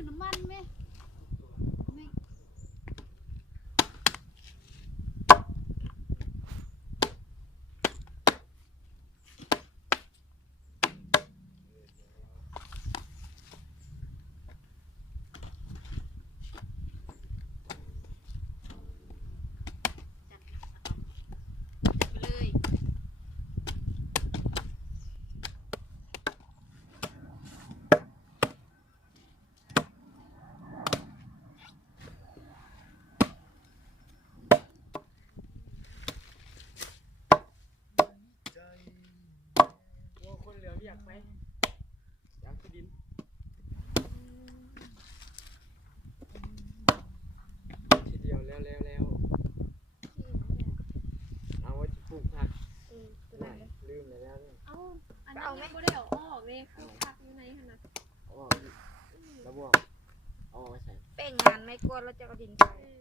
อน้ำมันไหมนี่เลย ว่าคนเหลืออยากไหมอยากไปดินทีเดียวแล้วเอาไว้จะปลูกผักไม่ลืมแล้วเนี่ย เอาอันนี้ยังไม่ได้เอาออกเลยคือพักอยู่ในขนาด เอาออกแล้วบอกเอาไว้ใส่ แป้งงานไม่กลัวเราจะเอาดินใส่